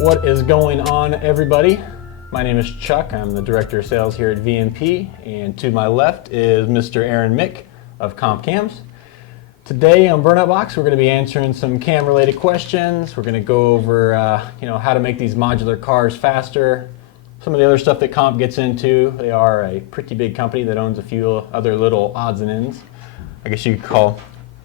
What is going on, everybody? My name is Chuck. I'm the Director of Sales here at VMP, and to my left is Mr. Aaron Mick of Comp Cams. Today on Burnout Box, we're going to be answering some cam-related questions. We're going to go over, how to make these modular cars faster. Some of the other stuff that Comp gets into. They are a pretty big company that owns a few other little odds and ends. I guess you could call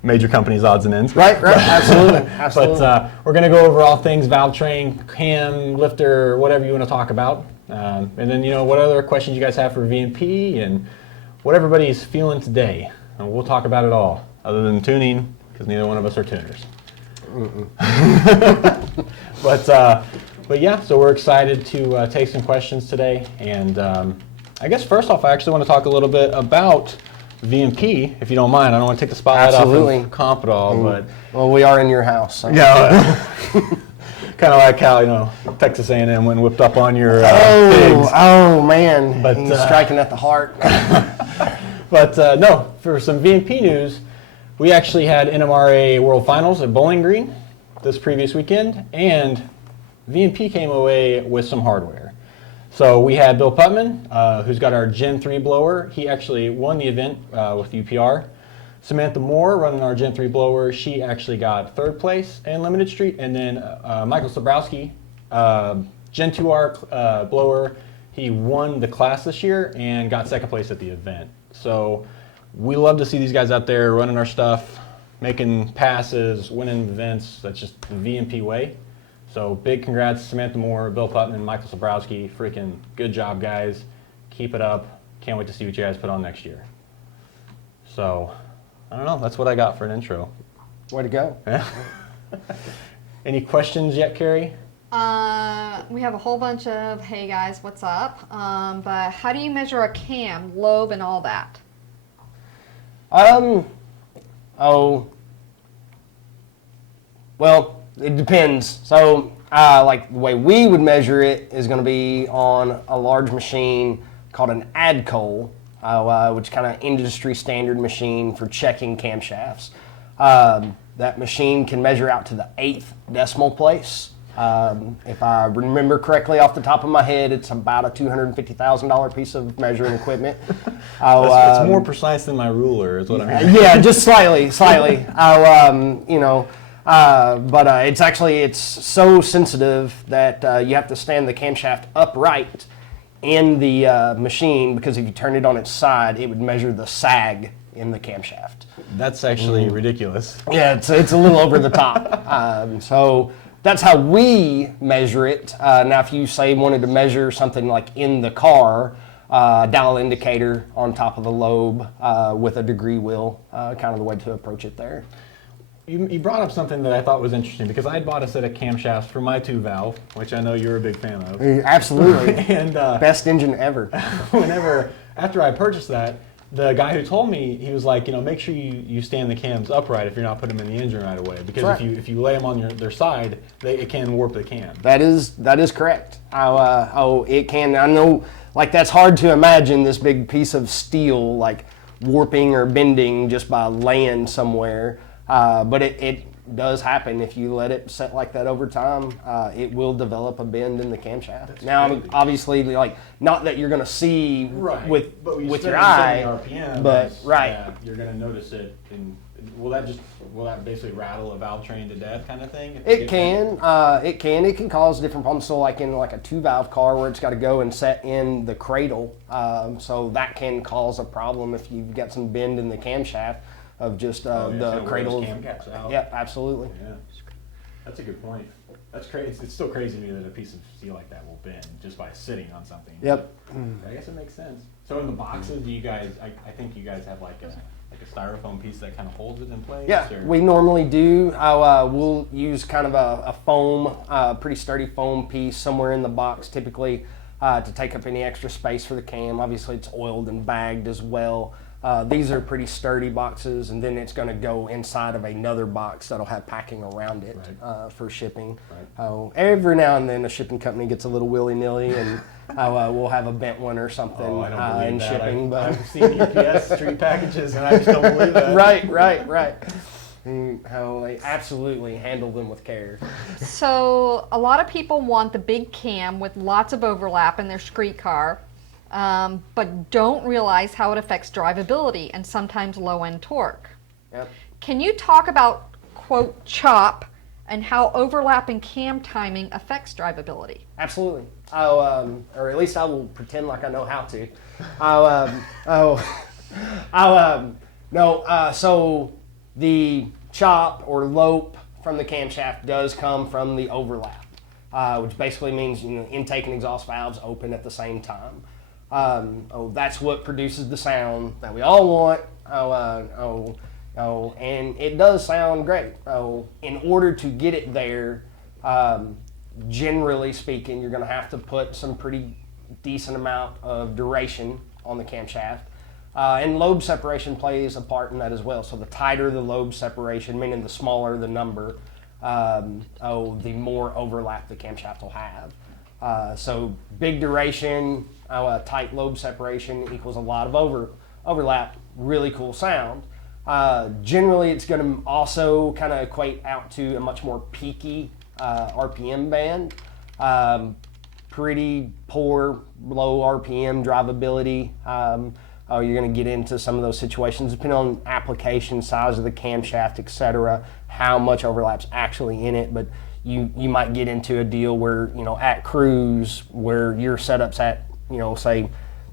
major companies odds and ends. Right, absolutely. But we're going to go over all things valve train, cam, lifter, whatever you want to talk about. And then, what other questions you guys have for VMP and what everybody's feeling today. And we'll talk about it all, other than tuning, because neither one of us are tuners. But yeah, so we're excited to take some questions today. And I guess first off, I actually want to talk a little bit about VMP, if you don't mind. I don't want to take the spotlight off of Comp at all, but... Well, we are in your house. So. Yeah. Kind of like how, Texas A&M went and whipped up on your pigs. Oh, man. But, he's striking at the heart. But no, for some VMP news, we actually had NMRA World Finals at Bowling Green this previous weekend, and VMP came away with some hardware. So we had Bill Putman, who's got our Gen 3 blower. He actually won the event with UPR. Samantha Moore, running our Gen 3 blower, she actually got third place in Limited Street. And then Michael Sobrowski, Gen 2R blower, he won the class this year and got second place at the event. So we love to see these guys out there running our stuff, making passes, winning events. That's just the VMP way. So big congrats to Samantha Moore, Bill Putman, Michael Sobrowski. Freaking good job, guys. Keep it up. Can't wait to see what you guys put on next year. So, I don't know. That's what I got for an intro. Way to go. Any questions yet, Carrie? We have a whole bunch of, hey guys, what's up? But how do you measure a cam, lobe, and all that? Well, it depends. So, like the way we would measure it is going to be on a large machine called an ADCOL, which is kind of industry standard machine for checking camshafts. That machine can measure out to the 8th decimal place. If I remember correctly off the top of my head, it's about a $250,000 piece of measuring equipment. It's more precise than my ruler, is what I'm hearing. Yeah, just slightly. But it's so sensitive that you have to stand the camshaft upright in the machine, because if you turn it on its side, it would measure the sag in the camshaft. That's actually ridiculous. Yeah, it's a little over the top. So that's how we measure it. Now, if you wanted to measure something like in the car, dial indicator on top of the lobe with a degree wheel, kind of the way to approach it there. You brought up something that I thought was interesting, because I bought a set of camshafts for my 2-valve, which I know you're a big fan of. Absolutely. And best engine ever. After I purchased that, the guy who told me, he was like, make sure you stand the cams upright if you're not putting them in the engine right away, because right. if you lay them on their side, it can warp the cam. That is correct. It can. I know, that's hard to imagine, this big piece of steel warping or bending just by laying somewhere. But it does happen if you let it set like that over time. It will develop a bend in the camshaft. That's now, crazy. Obviously, not that you're going to see with your eye, RPM, but right, yeah, you're going to notice it. And will that basically rattle a valve train to death, kind of thing? It can. It can cause different problems. So, in a 2-valve car where it's got to go and set in the cradle, so that can cause a problem if you've got some bend in the camshaft. Of just the cradle. Cam caps out. Yeah, absolutely. Yeah, that's a good point. That's crazy. It's still crazy to me that a piece of steel like that will bend just by sitting on something. Yep. But I guess it makes sense. So in the boxes, do you guys? I think you guys have like a styrofoam piece that kind of holds it in place. Yeah, or? we normally do. We'll use kind of a foam, pretty sturdy foam piece somewhere in the box, typically to take up any extra space for the cam. Obviously, it's oiled and bagged as well. These are pretty sturdy boxes, and then it's going to go inside of another box that'll have packing around it for shipping. Right. Every now and then a shipping company gets a little willy-nilly, and we'll have a bent one or something in shipping. I've seen UPS street packages, and I just don't believe that. Right. how they absolutely handle them with care. So a lot of people want the big cam with lots of overlap in their street car, but don't realize how it affects drivability and sometimes low-end torque. Yep. Can you talk about, quote, chop, and how overlap and cam timing affects drivability? Absolutely. Or at least I will pretend like I know how to. So the chop or lope from the camshaft does come from the overlap, which basically means intake and exhaust valves open at the same time. That's what produces the sound that we all want. And it does sound great. In order to get it there, generally speaking, you're going to have to put some pretty decent amount of duration on the camshaft. And lobe separation plays a part in that as well. So the tighter the lobe separation, meaning the smaller the number, the more overlap the camshaft will have. So big duration, tight lobe separation equals a lot of overlap, really cool sound. Generally, it's going to also kind of equate out to a much more peaky RPM band. Pretty poor, low RPM drivability. You're going to get into some of those situations, depending on application, size of the camshaft, etc., how much overlap's actually in it. But you might get into a deal where, at cruise, where your setup's at, say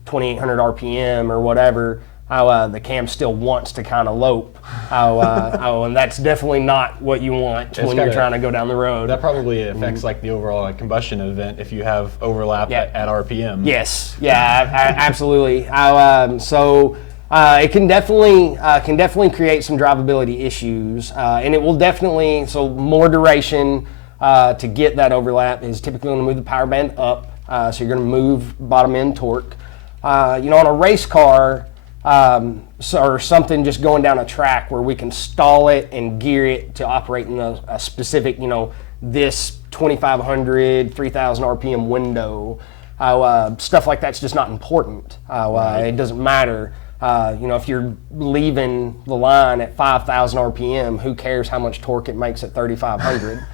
2,800 RPM or whatever, the cam still wants to kind of lope. And that's definitely not what you want when you're trying to go down the road. That probably affects like the overall combustion event if you have overlap at RPM. Yes, absolutely. It can definitely create some drivability issues, and it will definitely, so more duration to get that overlap is typically going to move the power band up, so you're going to move bottom end torque. On a race car, or something just going down a track where we can stall it and gear it to operate in a specific, this 2,500, 3,000 RPM window. Stuff like that's just not important. It doesn't matter. If you're leaving the line at 5,000 RPM, who cares how much torque it makes at 3,500?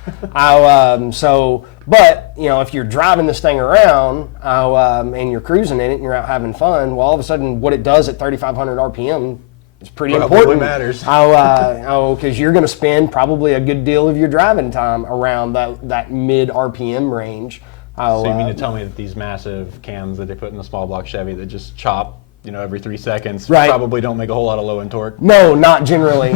But if you're driving this thing around and you're cruising in it and you're out having fun, well, all of a sudden, what it does at 3,500 RPM is pretty important. Matters. Because you're going to spend probably a good deal of your driving time around that mid RPM range. So you mean to tell me that these massive cams that they put in the small block Chevy that just chop every 3 seconds probably don't make a whole lot of low-end torque? No, not generally.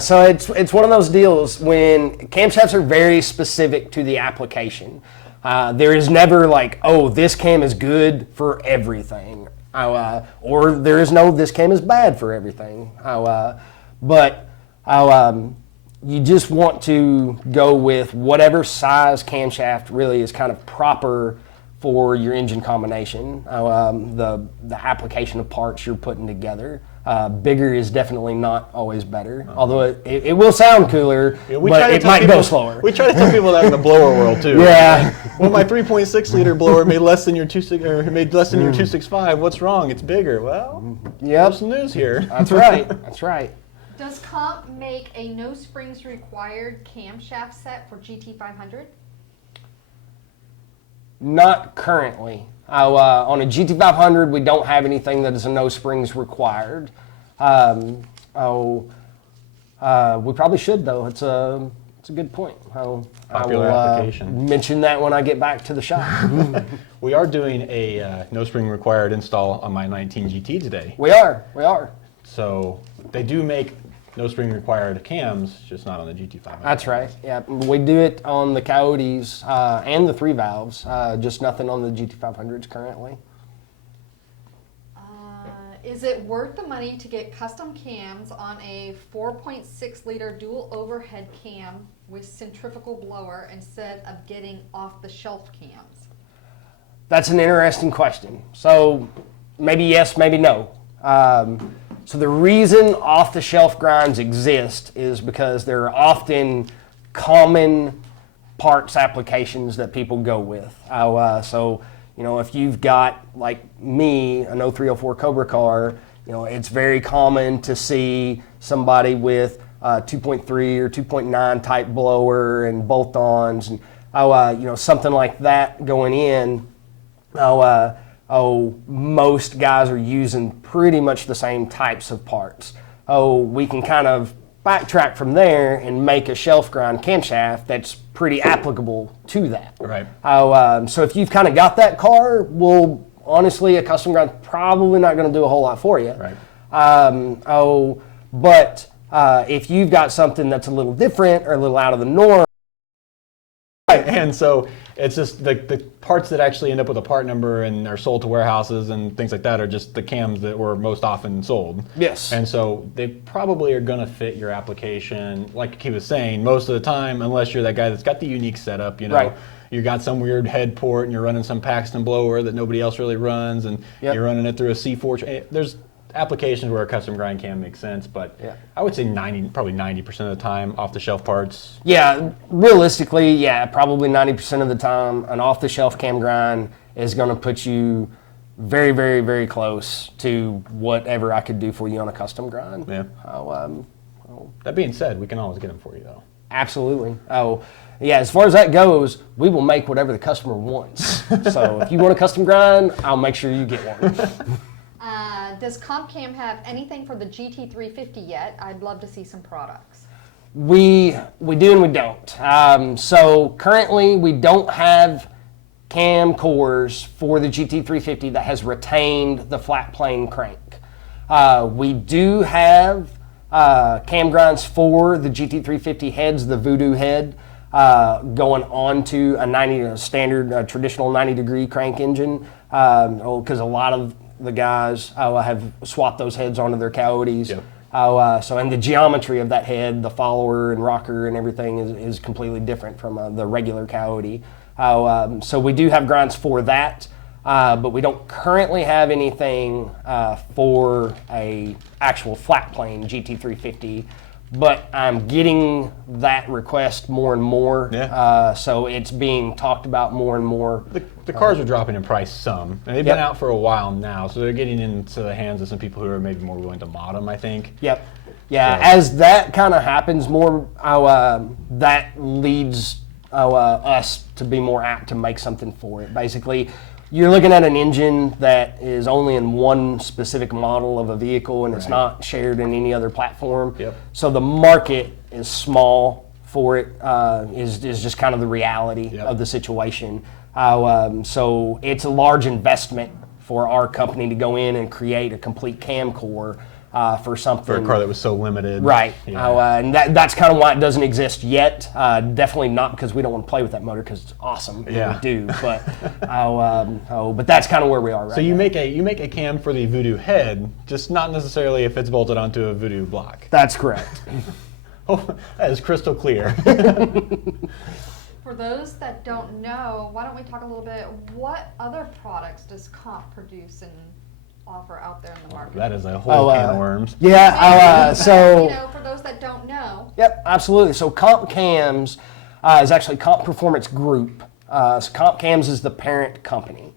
So it's one of those deals when camshafts are very specific to the application. There is never like, this cam is good for everything. Or there is no, this cam is bad for everything. But you just want to go with whatever size camshaft really is kind of proper for your engine combination, the application of parts you're putting together. Bigger is definitely not always better, although it will sound cooler, but it might go slower. We try to tell people that in the blower world too. Yeah. Well, my 3.6 liter blower made less than your 265. What's wrong? It's bigger. Well, there's some news here. That's right. That's right. Does Comp make a no springs required camshaft set for GT500? Not currently. On a GT500, we don't have anything that is a no springs required. We probably should, though. It's a good point. Popular application. Mention that when I get back to the shop. We are doing a no spring required install on my 19 GT today. We are. So they do make no spring required cams, just not on the GT500. That's right. Yeah, we do it on the Coyotes and the 3 valves, just nothing on the GT500s currently. Is it worth the money to get custom cams on a 4.6 liter dual overhead cam with centrifugal blower instead of getting off the shelf cams? That's an interesting question. So maybe yes, maybe no. So the reason off-the-shelf grinds exist is because there are often common parts applications that people go with. If you've got, like me, an 0304 Cobra car, it's very common to see somebody with 2.3 or 2.9 type blower and bolt-ons and something like that going in. Most guys are using pretty much the same types of parts. We can kind of backtrack from there and make a shelf grind camshaft that's pretty applicable to that. Right. So if you've kind of got that car, well, honestly, a custom grind probably not going to do a whole lot for you. Right. But if you've got something that's a little different or a little out of the norm. And so it's just the parts that actually end up with a part number and are sold to warehouses and things like that are just the cams that were most often sold. Yes. And so they probably are going to fit your application. Like he was saying, most of the time, unless you're that guy that's got the unique setup, Right. You got some weird head port and you're running some Paxton blower that nobody else really runs, and Yep. you're running it through a C4. There's applications where a custom grind cam makes sense, but Yeah. I would say probably 90% of the time, off-the-shelf parts. Yeah, realistically, probably 90% of the time, an off-the-shelf cam grind is going to put you very, very, very close to whatever I could do for you on a custom grind. Yeah. Oh, That being said, we can always get them for you, though. absolutely. Oh, yeah, as far as that goes, we will make whatever the customer wants. So if you want a custom grind, I'll make sure you get one. Does CompCam have anything for the GT350 yet? I'd love to see some products. We do and we don't. So currently we don't have cam cores for the GT350 that has retained the flat plane crank. We do have cam grinds for the GT350 heads, the Voodoo head, going on to a standard traditional 90-degree crank engine, because a lot of the guys have swapped those heads onto their Coyotes. Yep. And the geometry of that head, the follower and rocker and everything is completely different from the regular Coyote. So we do have grinds for that, but we don't currently have anything for a actual flat plane GT350. But I'm getting that request more and more. Yeah. So it's being talked about more and more. The cars are dropping in price some, and they've been out for a while now, so they're getting into the hands of some people who are maybe more willing to mod them, I think. Yep. Yeah, So- as that kind of happens more, that leads us to be more apt to make something for it. Basically, you're looking at an engine that is only in one specific model of a vehicle, and it's Right. not shared in any other platform. Yep. So the market is small for it, is just kind of the reality Yep. of the situation. So it's a large investment for our company to go in and create a complete cam core for something. For a car that was so limited. Right. Yeah. And that's kind of why it doesn't exist yet. Definitely not because we don't want to play with that motor because it's awesome. Yeah. We do. But but that's kind of where we are right So you now. make a cam for the Voodoo head, just not necessarily if it's bolted onto a Voodoo block. That's correct. Oh, that is crystal clear. For those that don't know, why don't we talk a little bit, what other products does Comp produce and offer out there in the market? That is a whole can of worms. Yeah. But, So. for those that don't know, Yep, absolutely. So Comp Cams is actually Comp Performance Group. So Comp Cams is the parent company.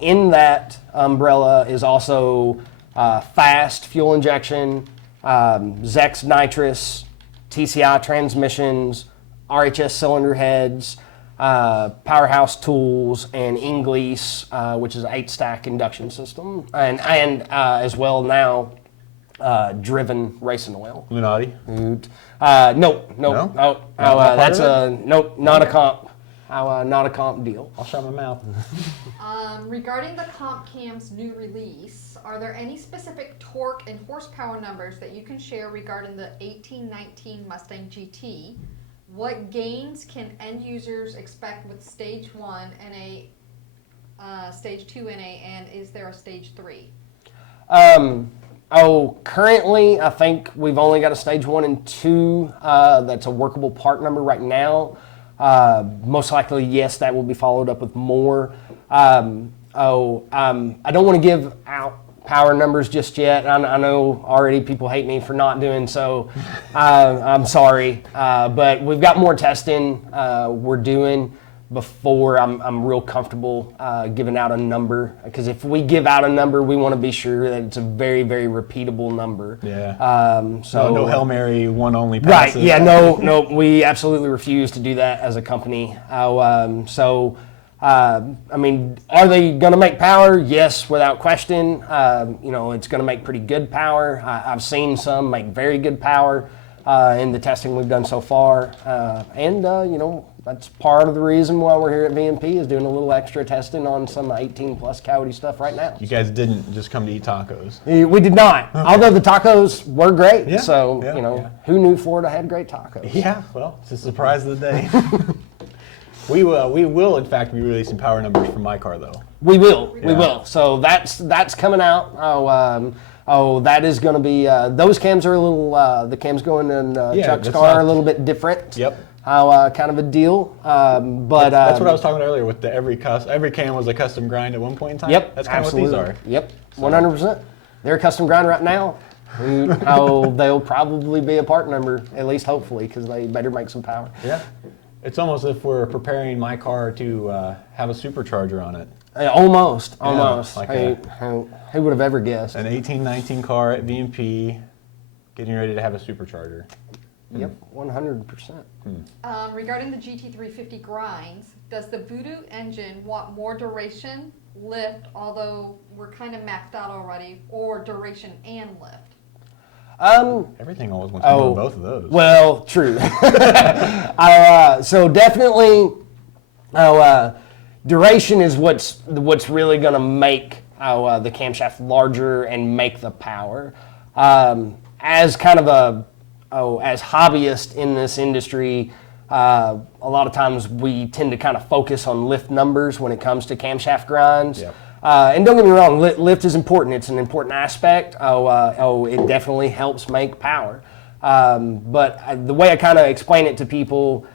In that umbrella is also fast fuel injection, Zex nitrous, TCI transmissions, RHS cylinder heads, Powerhouse tools, and Inglis, which is an 8-stack induction system, and as well now driven racing oil. Lunati. No. That's not a comp. Not a comp deal. I'll shut my mouth. regarding the CompCam's new release, are there any specific torque and horsepower numbers that you can share regarding the 1819 Mustang GT? What gains can end users expect with stage 1 and a stage 2 NA, and is there a stage 3? Currently, I think we've only got a stage 1 and 2 that's a workable part number right now. Most likely, yes, that will be followed up with more. I don't want to give out power numbers just yet. I know already people hate me for not doing so. I'm sorry. But we've got more testing we're doing before I'm real comfortable giving out a number, because if we give out a number, we want to be sure that it's a very, very repeatable number. Yeah. So no Hail Mary, one only right. passes. Yeah. No. We absolutely refuse to do that as a company. I mean, are they going to make power? Yes, without question. It's going to make pretty good power. I've seen some make very good power in the testing we've done so far. That's part of the reason why we're here at VMP, is doing a little extra testing on some 18 plus Coyote stuff right now. You guys didn't just come to eat tacos. We did not. Okay. Although the tacos were great. Yeah, who knew Florida had great tacos? Yeah, well, it's a surprise of the day. We will, in fact, be releasing power numbers for my car, though. We will. So that's coming out. That is going to be. Those cams are a little. The cams going in Chuck's car are a little bit different. Yep. Kind of a deal. But that's what I was talking about earlier. With every cam was a custom grind at one point in time. Yep. That's kind of what these are. Yep. 100%. They're a custom grind right now. They'll probably be a part number, at least hopefully, because they better make some power. Yeah. It's almost as if we're preparing my car to have a supercharger on it. Almost. Like who would have ever guessed? An 1819 car at VMP, getting ready to have a supercharger. Yep, 100%. Regarding the GT350 grinds, does the Voodoo engine want more duration, lift, although we're kind of maxed out already, or duration and lift? Everything always wants more of both of those. Well, true. So definitely, duration is what's really going to make the camshaft larger and make the power. As kind of as hobbyists in this industry, a lot of times we tend to kind of focus on lift numbers when it comes to camshaft grinds. Yep. And don't get me wrong, lift is important. It's an important aspect. It definitely helps make power. But the way I kind of explain it to people,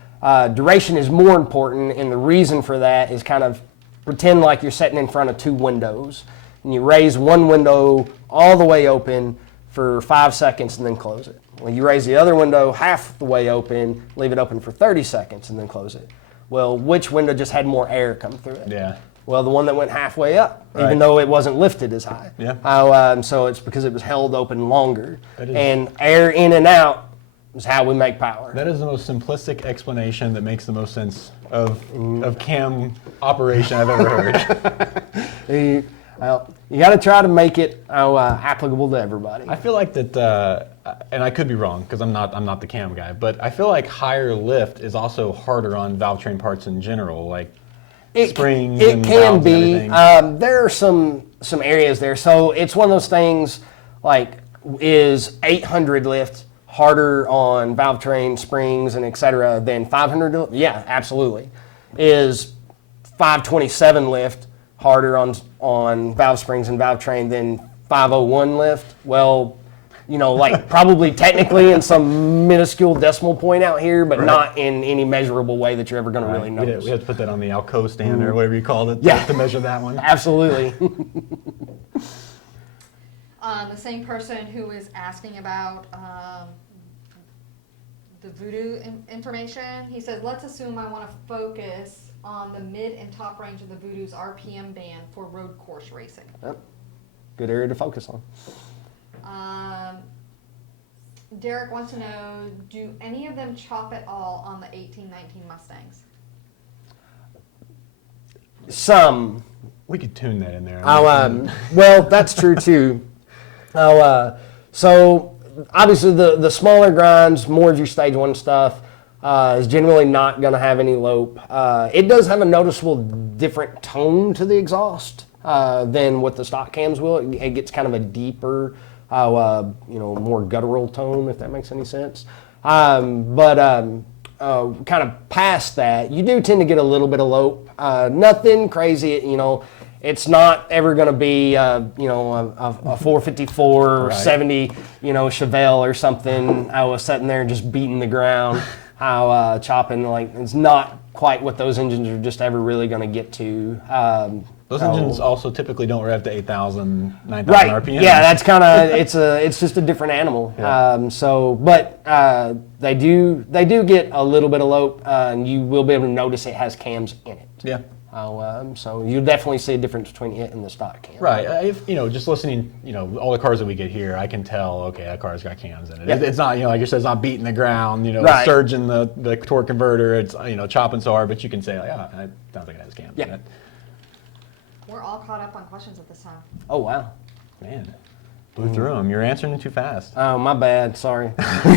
duration is more important, and the reason for that is kind of pretend like you're sitting in front of two windows, and you raise one window all the way open for 5 seconds and then close it. Well, you raise the other window half the way open, leave it open for 30 seconds and then close it. Well, which window just had more air come through it? Yeah. Well, the one that went halfway up, Right. even though it wasn't lifted as high. Yeah. So it's because it was held open longer. And air in and out is how we make power. That is the most simplistic explanation that makes the most sense of cam operation I've ever heard. You got to try to make it applicable to everybody. I feel like that, and I could be wrong because I'm not the cam guy, but I feel like higher lift is also harder on valve train parts in general, like springs and valves and everything. There are some areas there. So it's one of those things, like, is 800 lift harder on valve train, springs, and et cetera than 500? Yeah, absolutely. Is 527 lift harder on valve springs and valve train than 501 lift? Well, probably technically in some minuscule decimal point out here, but not in any measurable way that you're ever going to really notice. We had to put that on the Alco stand or whatever you called it to measure that one. Absolutely. The same person who is asking about the Voodoo information, he says, let's assume I want to focus on the mid and top range of the Voodoo's RPM band for road course racing. Yep. Good area to focus on. Derek wants to know, do any of them chop at all on the 1819 Mustangs? Some. We could tune that in there. Well, that's true too. So obviously the smaller grinds, more of your stage one stuff, is generally not going to have any lope. It does have a noticeable different tone to the exhaust than what the stock cams will. It gets kind of a deeper, more guttural tone, if that makes any sense. But kind of past that, you do tend to get a little bit of lope. Nothing crazy, It's not ever going to be, a 454 or 70, Chevelle or something. I was sitting there just beating the ground, chopping. It's not quite what those engines are just ever really going to get to. Those engines also typically don't rev to 8,000, 9,000 Right. RPM. Yeah, that's kind of it's just a different animal. Yeah. But they do get a little bit of lope, and you will be able to notice it has cams in it. Yeah. So you'll definitely see a difference between it and the stock cam. Right. If just listening, all the cars that we get here, I can tell. Okay, that car's got cams in it. Yeah. It's not, like you said, it's not beating the ground. Right. Surging the torque converter. It's chopping so hard, but you can say like, it sounds like it has cams in it. We're all caught up on questions at this time. Oh wow. Man, blew through them. You're answering them too fast. Oh, my bad. Sorry. Do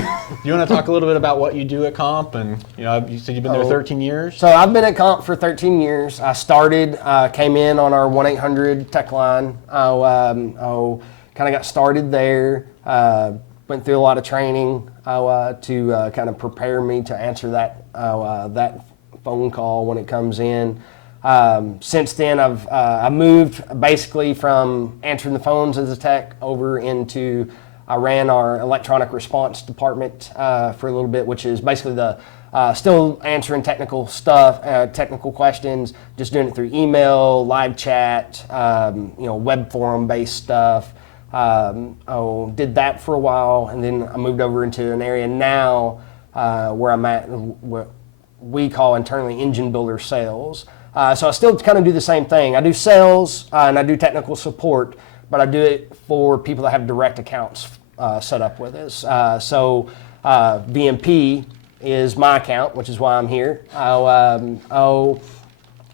you want to talk a little bit about what you do at Comp? And you said you've been there 13 years. So I've been at Comp for 13 years. I started, came in on our 1-800 tech line. Kind of got started there. Went through a lot of training to kind of prepare me to answer that phone call when it comes in. Since then, I moved basically from answering the phones as a tech over into I ran our electronic response department for a little bit, which is basically the still answering technical stuff, technical questions, just doing it through email, live chat, web forum based stuff. Did that for a while, and then I moved over into an area now where I'm at, what we call internally engine builder sales. So I still kind of do the same thing. I do sales and I do technical support, but I do it for people that have direct accounts set up with us. So VMP is my account, which is why I'm here.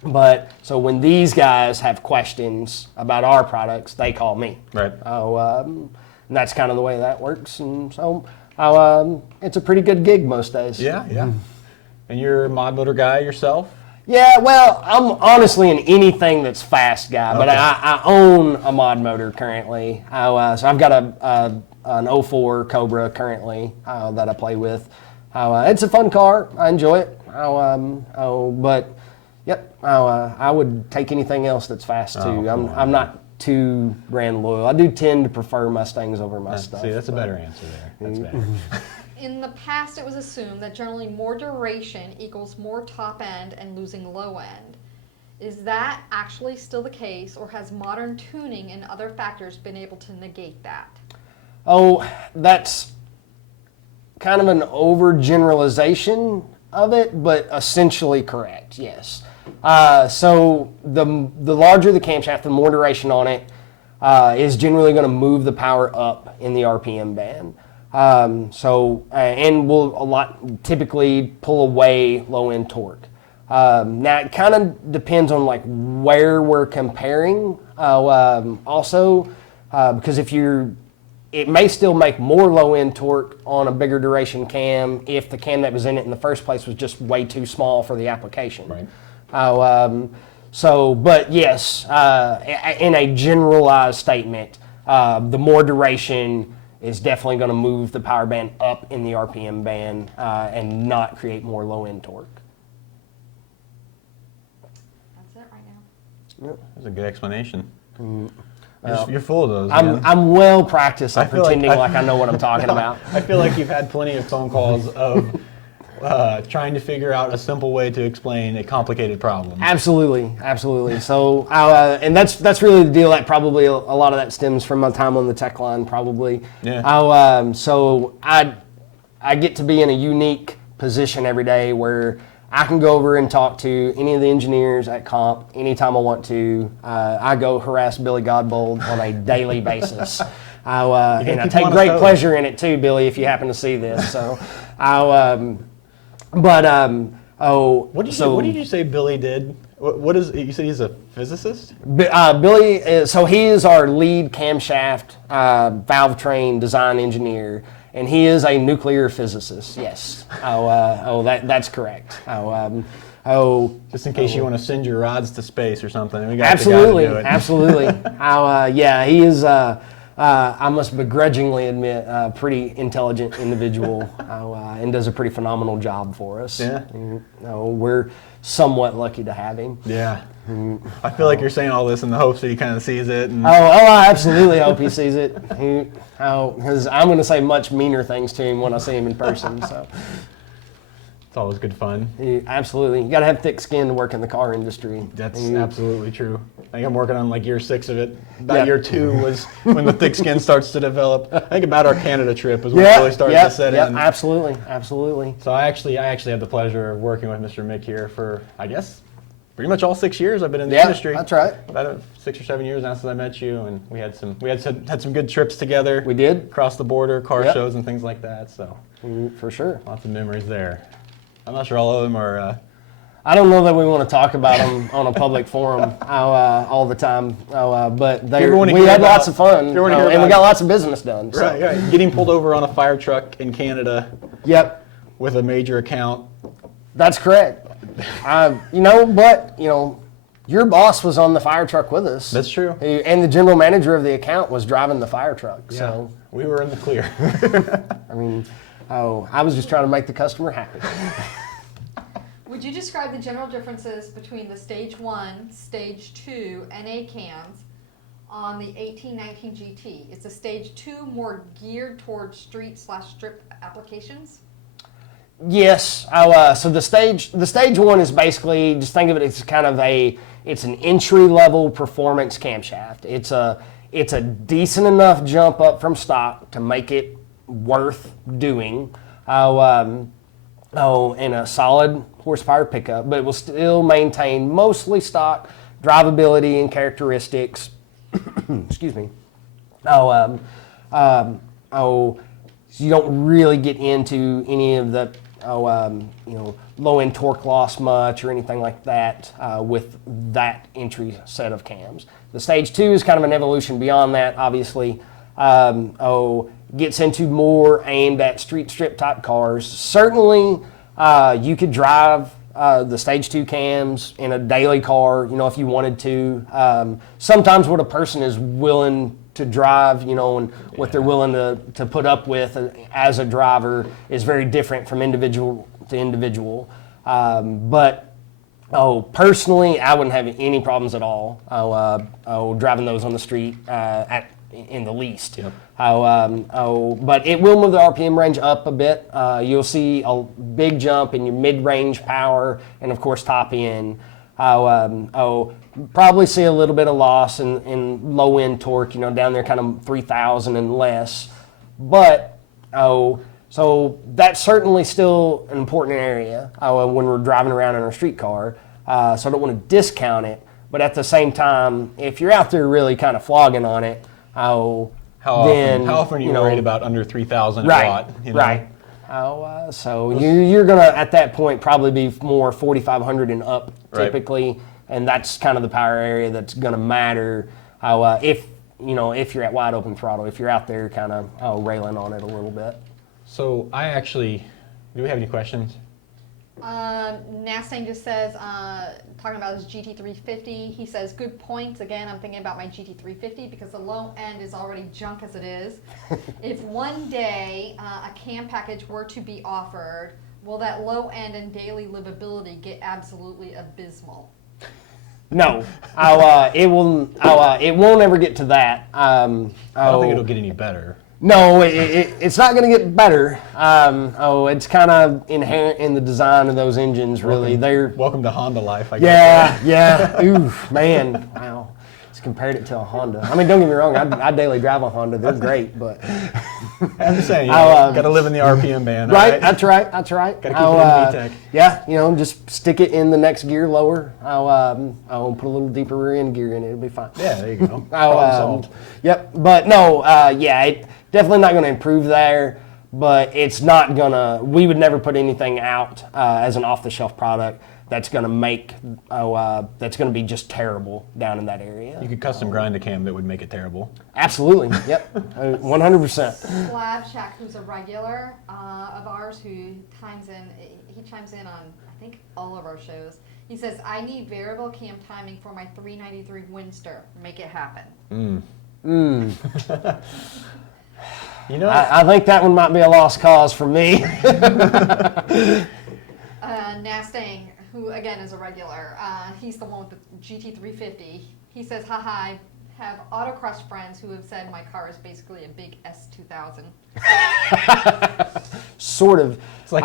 But so when these guys have questions about our products, they call me. Right. And that's kind of the way that works. And so it's a pretty good gig most days. Yeah, yeah. And you're a mod motor guy yourself? Yeah, well, I'm honestly an anything that's fast guy, but Okay. I own a mod motor currently. So I've got an 04 Cobra currently that I play with. It's a fun car. I enjoy it. But yep, I would take anything else that's fast too. I'm not too brand loyal. I do tend to prefer Mustangs over my stuff. See, that's a better answer there. That's better. In the past, it was assumed that generally more duration equals more top end and losing low end. Is that actually still the case, or has modern tuning and other factors been able to negate that? Oh, that's kind of an overgeneralization of it, but essentially correct, yes. So the larger the camshaft, the more duration on it is generally going to move the power up in the RPM band. And will typically pull away low end torque. Now it kind of depends on like where we're comparing. Also, because it may still make more low end torque on a bigger duration cam if the cam that was in it in the first place was just way too small for the application. Right. But yes, in a generalized statement, the more duration is definitely going to move the power band up in the RPM band and not create more low end torque. That's it right now. Yep. That's a good explanation. You're full of those. I'm well practiced at I feel like pretending like I know what I'm talking about. I feel like you've had plenty of phone calls of trying to figure out a simple way to explain a complicated problem. Absolutely. So, and that's really the deal. That probably a lot of that stems from my time on the tech line, probably. Yeah. So I get to be in a unique position every day where I can go over and talk to any of the engineers at Comp anytime I want to. I go harass Billy Godbold on a daily basis. And I take great pleasure in it too, Billy, if you happen to see this. So, What did you say Billy did? What is you said he's a physicist? Billy, so he is our lead camshaft valve train design engineer, and he is a nuclear physicist. Yes. That's correct. Just in case you want to send your rods to space or something, we got absolutely, the guy to do it. absolutely. Yeah, he is. I must begrudgingly admit, a pretty intelligent individual, and does a pretty phenomenal job for us. Yeah. We're somewhat lucky to have him. Yeah. I feel like you're saying all this in the hopes that he kind of sees it. And I absolutely hope he sees it. Because I'm going to say much meaner things to him when I see him in person. So. It's always good fun. Absolutely. You got to have thick skin to work in the car industry. That's absolutely true. I think I'm working on like year 6 of it. About Yeah. year 2 was when the thick skin starts to develop. I think about our Canada trip is when it really started to set in. Absolutely, absolutely. So I actually had the pleasure of working with Mr. Mick here for, I guess, pretty much all 6 years I've been in the industry. That's right. About 6 or 7 years now since I met you, and we had some good trips together. We did. Across the border, car shows and things like that. So For sure. lots of memories there. I'm not sure all of them are. I don't know that we want to talk about them on a public forum all the time, but we had lots of fun, and we got lots of business done. So. Right. Getting pulled over on a fire truck in Canada. Yep. With a major account. That's correct. Your boss was on the fire truck with us. That's true. And the general manager of the account was driving the fire truck. Yeah. So We were in the clear. I mean, I was just trying to make the customer happy. Would you describe the general differences between the Stage 1, Stage 2 NA cams on the 1819 GT? Is the Stage 2 more geared towards street/strip applications? Yes. So the stage 1 is basically, just think of it as kind of it's an entry level performance camshaft. It's a decent enough jump up from stock to make it worth doing. And a solid horsepower pickup, but it will still maintain mostly stock drivability and characteristics. Excuse me. So you don't really get into any of the low end torque loss much or anything like that with that entry set of cams. The Stage 2 is kind of an evolution beyond that, obviously. Gets into more aimed at street strip type cars. Certainly, you could drive the Stage 2 cams in a daily car, if you wanted to. Sometimes what a person is willing to drive, and what they're willing to put up with as a driver is very different from individual to individual. Personally, I wouldn't have any problems at all driving those on the street in the least. Yep. But it will move the RPM range up a bit. You'll see a big jump in your mid-range power and, of course, top end. Probably see a little bit of loss in low-end torque, down there kind of 3,000 and less. But, so that's certainly still an important area when we're driving around in our street car. So I don't want to discount it. But at the same time, if you're out there really kind of flogging on it, How often are you worried about under 3,000 a watt? Right. So you're going to, at that point, probably be more 4,500 and up typically, and that's kind of the power area that's going to matter if you're at wide open throttle, if you're out there kind of railing on it a little bit. So do we have any questions? Nastang just says, talking about his GT350, he says, good points. Again, I'm thinking about my GT350 because the low end is already junk as it is. If one day a cam package were to be offered, will that low end and daily livability get absolutely abysmal? No, it won't ever get to that. I don't think it'll get any better. No, it's not going to get better. It's kind of inherent in the design of those engines, really. Welcome to Honda life, I guess. Yeah. Oof, man. Wow. Just compared it to a Honda. I mean, don't get me wrong. I daily drive a Honda. They're great, but I'm just saying, got to live in the RPM band. Right. That's right. Got to keep it in VTEC. Yeah. Just stick it in the next gear lower. I'll put a little deeper rear end gear in it. It'll be fine. Yeah, there you go. Problem solved. Yep. But no. Definitely not going to improve there, but it's not going to, we would never put anything out as an off-the-shelf product that's going to that's going to be just terrible down in that area. You could custom grind a cam that would make it terrible. Absolutely, yep, 100%. Slab Shack, who's a regular of ours, who chimes in on, I think, all of our shows. He says, I need variable cam timing for my 393 Winster. Make it happen. I think that one might be a lost cause for me. Nastang, who again is a regular, he's the one with the GT350. He says, haha, I have autocross friends who have said my car is basically a big S2000. Sort of. It's like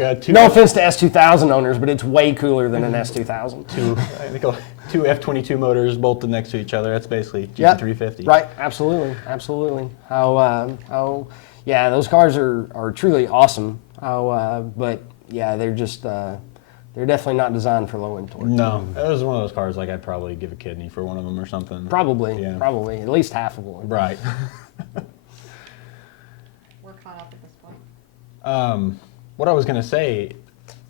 a two. No offense to S2000 owners, but it's way cooler than an S2000. I think two F22 motors bolted next to each other. That's basically GT350. Right, absolutely. Yeah, those cars are truly awesome. But yeah, they're just they're definitely not designed for low end torque. No, that was one of those cars like I'd probably give a kidney for one of them or something. Probably, Yeah. probably at least half of one. Right. We're caught up at this point. What I was gonna say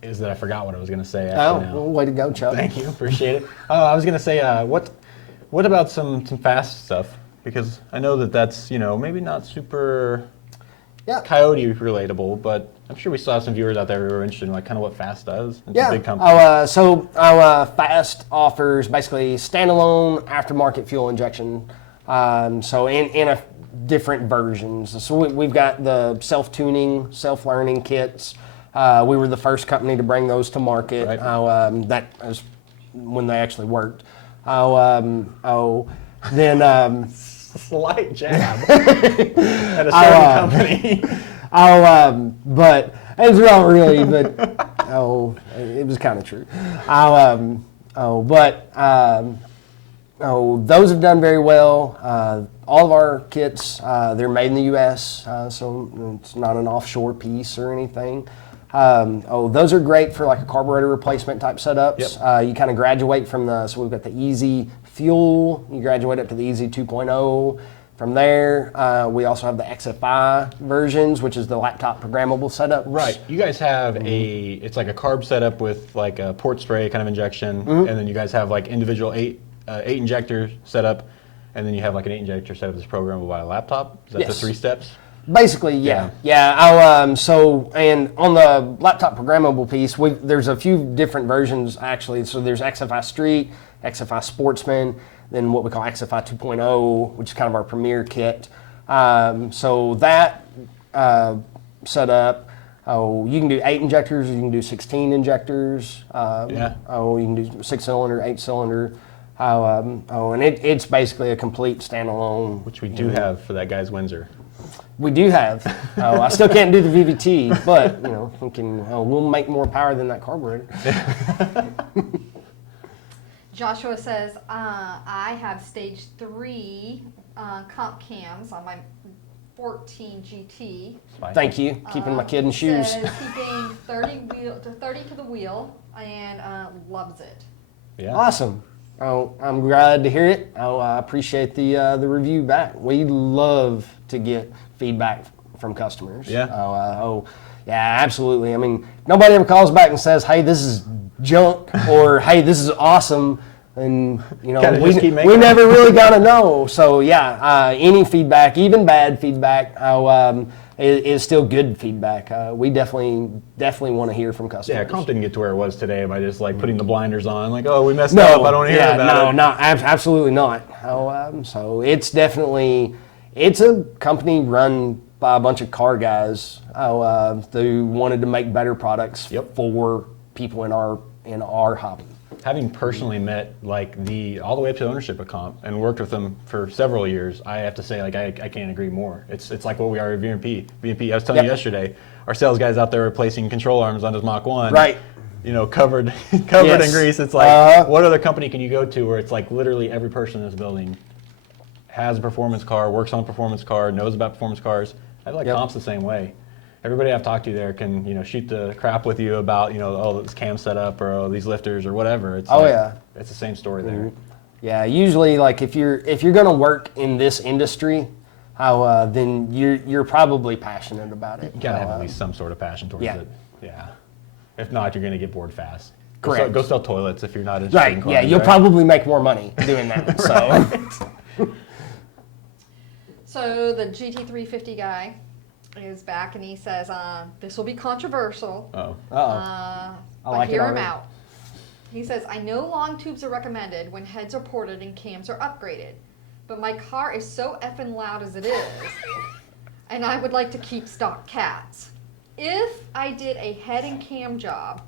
is that I forgot what I was gonna say. Oh, Actually, now. well, way to go, Chuck. Thank you, appreciate it. I was gonna say, what about some fast stuff? Because I know that's maybe not super Coyote relatable, but I'm sure we saw some viewers out there who are interested in like kind of what Fast does. It's a big company. So Fast offers basically standalone aftermarket fuel injection. So in a different versions. So we've got the self-tuning, self-learning kits. We were the first company to bring those to market. Right. That was when they actually worked. Then slight jab at a certain company. But it's not really. But it was kind of true. Those have done very well. All of our kits, they're made in the U.S., so it's not an offshore piece or anything. Those are great for like a carburetor replacement type setups. Yep. You kind of graduate from so we've got the Easy Fuel, you graduate up to the Easy 2.0. From there, we also have the XFI versions, which is the laptop programmable setup. Right. You guys have it's like a carb setup with like a port spray kind of injection, and then you guys have like individual eight injector setup, and then you have like an 8 injector setup that's programmable by a laptop. Is that the 3 steps? Basically, yeah. And on the laptop programmable piece, there's a few different versions actually. So there's XFI Street, XFI Sportsman, then what we call XFI 2.0, which is kind of our premier kit. So that setup, you can do 8 injectors, you can do 16 injectors. You can do 6-cylinder, 8-cylinder. And it's basically a complete standalone. Which we do have for that guy's Windsor. We do have. I still can't do the VVT, but we can. We'll make more power than that carburetor. Joshua says, I have stage 3 comp cams on my 14 GT. Thank you. Keeping my kid in shoes. Says he gained 30 to the wheel and loves it. Yeah. Awesome. I'm glad to hear it. I appreciate the review back. We love to get feedback from customers. Yeah. Yeah, absolutely. I mean, nobody ever calls back and says, "Hey, this is junk," or "Hey, this is awesome." And we never really got to know. So yeah, any feedback, even bad feedback, is still good feedback. We definitely want to hear from customers. Yeah, comp didn't get to where it was today by just like putting the blinders on, like, oh, we messed up, I don't want to hear about it. No, absolutely not. So it's definitely, it's a company run by a bunch of car guys who wanted to make better products for people in our hobby. Having personally met like all the way up to ownership of Comp and worked with them for several years, I have to say like I can't agree more. It's like what we are at VMP. I was telling you yesterday, our sales guys out there replacing control arms on his Mach 1. Right. Covered in grease. It's like what other company can you go to where it's like literally every person in this building has a performance car, works on a performance car, knows about performance cars. I feel like Comp's the same way. Everybody I've talked to there can, shoot the crap with you about, this cam setup or these lifters or whatever. It's it's the same story there. Yeah, usually like if you're going to work in this industry, then you're probably passionate about it. You gotta have at least some sort of passion towards it. Yeah. If not, you're gonna get bored fast. Correct. Go sell toilets if you're not interested in cars. Yeah, you'll probably make more money doing that. So. So the GT350 guy is back and he says, this will be controversial. But hear him out. He says, I know long tubes are recommended when heads are ported and cams are upgraded, but my car is so effing loud as it is, and I would like to keep stock cats. If I did a head and cam job,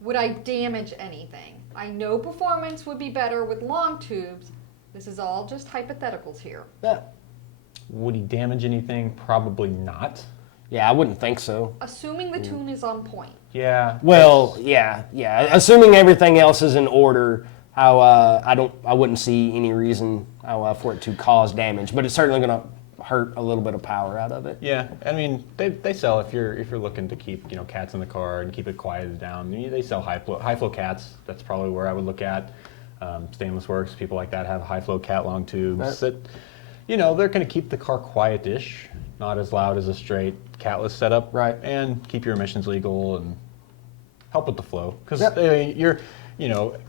would I damage anything? I know performance would be better with long tubes. This is all just hypotheticals here. Yeah. Would he damage anything? Probably not. Yeah, I wouldn't think so. Assuming the tune is on point. Yeah. Well, yeah. Assuming everything else is in order, I wouldn't see any reason for it to cause damage, but it's certainly going to hurt a little bit of power out of it. Yeah, I mean they sell if you're looking to keep cats in the car and keep it quieted down. They sell high flow cats. That's probably where I would look at. Stainless Works, people like that have high flow cat long tubes. Right. That they're going to keep the car quietish, not as loud as a straight catless setup, Right. And keep your emissions legal and help with the flow because Yep.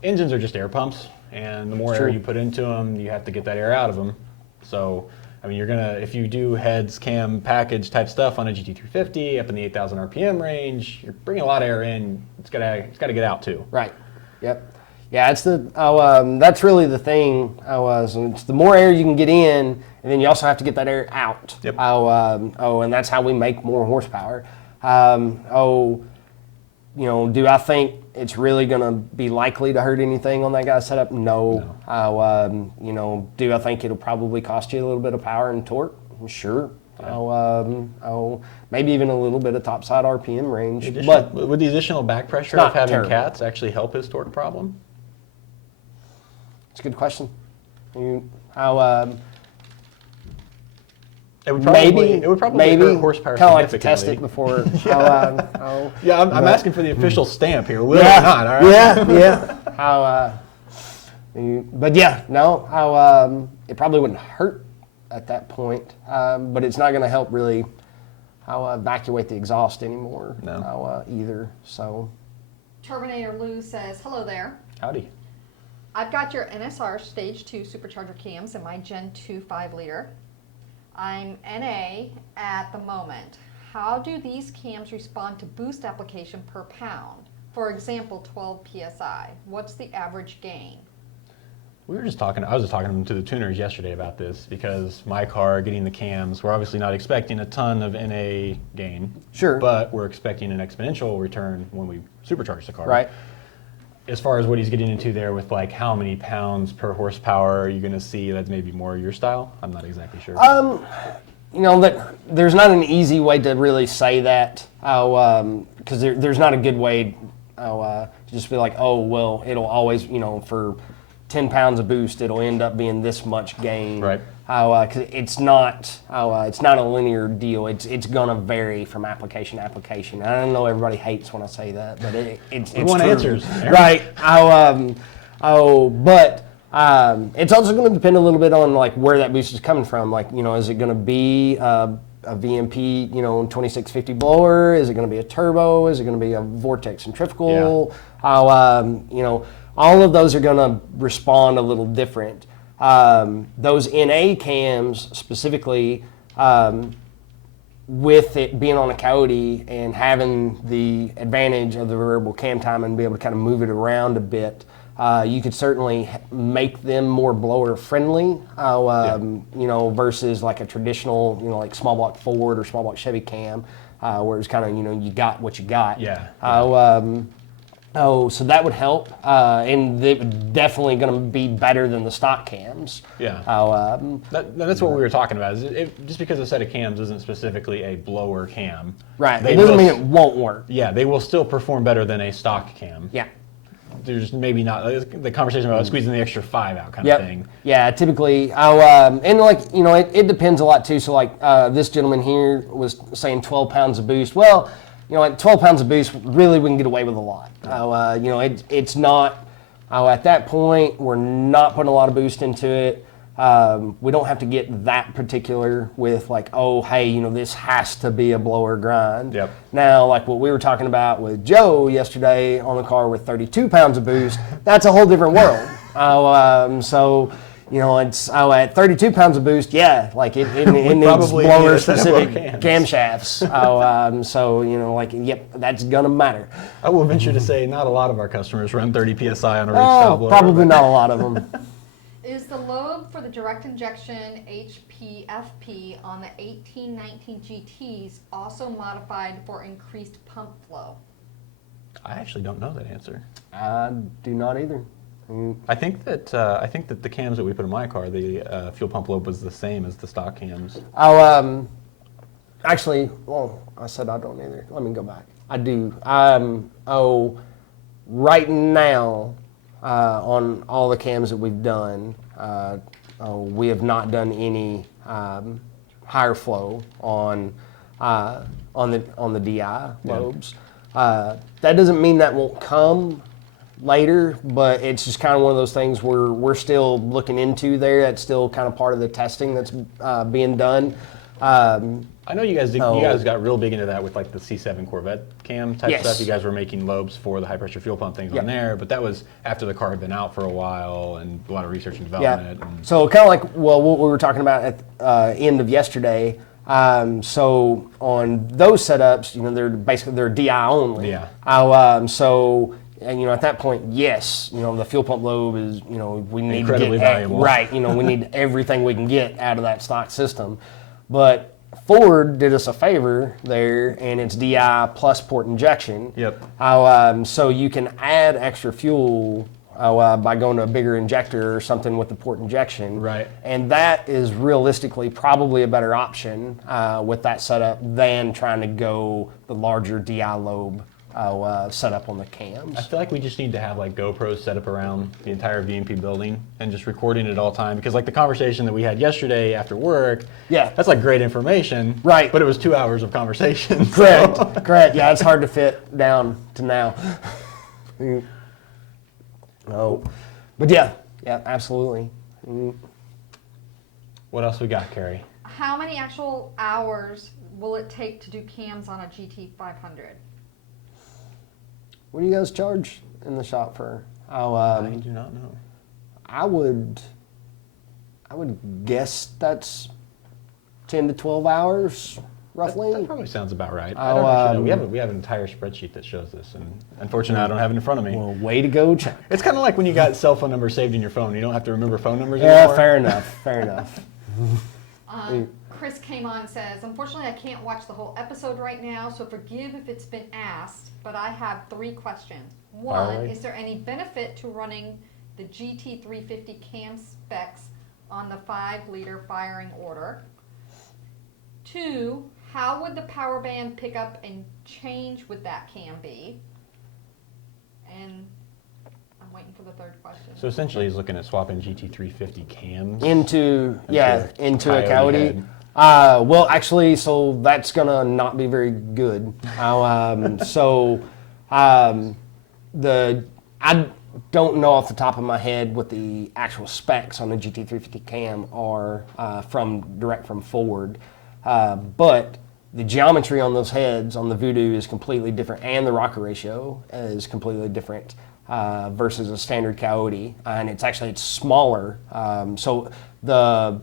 engines are just air pumps, and the more air True. you put into them, you have to get that air out of them. So, I mean, if you do heads, cam, package type stuff on a GT350 up in the 8,000 RPM range, you're bringing a lot of air in. It's gotta get out too. Right. Yep. Yeah, that's really the thing. It's the more air you can get in, and then you also have to get that air out. Yep. And that's how we make more horsepower. Do I think it's really going to be likely to hurt anything on that guy's setup? No. Do I think it'll probably cost you a little bit of power and torque? Sure. Maybe even a little bit of topside RPM range. But would the additional back pressure not of having terrible. cats actually help his torque problem? it's a good question. It would probably hurt horsepower kind of like to test significantly. it before. Yeah, I'm asking for the official stamp here. Will or not? All right. Yeah. But yeah, no. It probably wouldn't hurt at that point, but it's not going to help really evacuate the exhaust anymore. No. Either. So. Terminator Lou says, hello there. Howdy. I've got your NSR Stage 2 supercharger cams in my Gen 2 5-liter. I'm NA at the moment. How do these cams respond to boost application per pound? For example, 12 PSI. What's the average gain? I was just talking to the tuners yesterday about this because my car getting the cams, we're obviously not expecting a ton of NA gain. Sure. But we're expecting an exponential return when we supercharge the car. Right. As far as what he's getting into there with like how many pounds per horsepower are you going to see, that's maybe more your style? I'm not exactly sure. That there's not an easy way to really say that, because there's not a good way to just be like, oh, well, it'll always, for 10 pounds of boost, it'll end up being this much gain. Right. Because it's not a linear deal. It's gonna vary from application to application. I don't know, everybody hates when I say that, but it's want true. answers, Aaron. Right. But it's also going to depend a little bit on like where that boost is coming from. Like, is it going to be a VMP, 2650 blower? Is it going to be a turbo? Is it going to be a vortex centrifugal? Yeah. All of those are going to respond a little different. Those NA cams specifically, with it being on a Coyote and having the advantage of the variable cam time and be able to kind of move it around a bit, you could certainly make them more blower friendly, versus like a traditional, like small block Ford or small block Chevy cam, where it's kind of, you got what you got. Yeah. So that would help, and they're definitely going to be better than the stock cams. Yeah. That's what we were talking about. Just because a set of cams isn't specifically a blower cam. Right. It doesn't mean it won't work. Yeah, they will still perform better than a stock cam. Yeah. There's maybe not the conversation about squeezing the extra 5 out kind of thing. Yeah, typically, it depends a lot too. So like this gentleman here was saying 12 pounds of boost. Well, at 12 pounds of boost, really we can get away with a lot. It's not, at that point, we're not putting a lot of boost into it. We don't have to get that particular with like, oh, hey, this has to be a blower grind. Yep. Now, like what we were talking about with Joe yesterday on the car with 32 pounds of boost, that's a whole different world. It's at 32 pounds of boost, yeah, like it needs blower specific camshafts. Yep, that's gonna matter. I will venture to say not a lot of our customers run 30 psi on a rig style blower. Probably not a lot of them. Is the lobe for the direct injection HPFP on the 1819 GTs also modified for increased pump flow? I actually don't know that answer. I do not either. I think that the cams that we put in my car, the fuel pump lobe was the same as the stock cams. Actually, well, I said I don't either. Let me go back. I do. Right now, on all the cams that we've done, we have not done any higher flow on the DI lobes. That doesn't mean that won't come later, but it's just kind of one of those things we're still looking into there. That's still kind of part of the testing that's being done. I know you guys did, you guys got real big into that with like the C7 Corvette cam type Yes. stuff. You guys were making lobes for the high pressure fuel pump things Yep. on there, but that was after the car had been out for a while and a lot of research and Yeah. development. And So kind of like what we were talking about at end of yesterday. So on those setups, they're DI only. Yeah. So and at that point, yes, the fuel pump lobe is we need Incredibly to get valuable. right. We need everything we can get out of that stock system, but Ford did us a favor there, and it's DI plus port injection. Yep. So you can add extra fuel by going to a bigger injector or something with the port injection. Right. And that is realistically probably a better option with that setup than trying to go the larger DI lobe setup on the cams. I feel like we just need to have like GoPros set up around the entire VMP building and just recording it all time, because like the conversation that we had yesterday after work, Yeah. that's like great information, Right. But it was 2 hours of conversation. Correct. Correct. Yeah, it's hard to fit down to now. Oh, but yeah, absolutely. What else we got, Carrie? How many actual hours will it take to do cams on a GT500? What do you guys charge in the shop for? I do not know. I would guess that's 10 to 12 hours, roughly. That probably sounds about right. Oh, I don't actually know. We have an entire spreadsheet that shows this, and unfortunately, I don't have it in front of me. Well, way to go, Chuck. It's kind of like when you got cell phone numbers saved in your phone. You don't have to remember phone numbers Yeah, anymore. fair enough. Fair enough. Chris came on and says, unfortunately, I can't watch the whole episode right now, so forgive if it's been asked, but I have 3 questions. One, Alright. is there any benefit to running the GT350 cam specs on the 5-liter firing order? 2, how would the power band pick up and change with that cam be? And I'm waiting for the 3rd question. So essentially, he's looking at swapping GT350 cams. Into a Coyote Coyote. head. Well, actually, so that's gonna not be very good. I don't know off the top of my head what the actual specs on the GT350 cam are direct from Ford, but the geometry on those heads on the Voodoo is completely different, and the rocker ratio is completely different versus a standard Coyote, and it's smaller. So the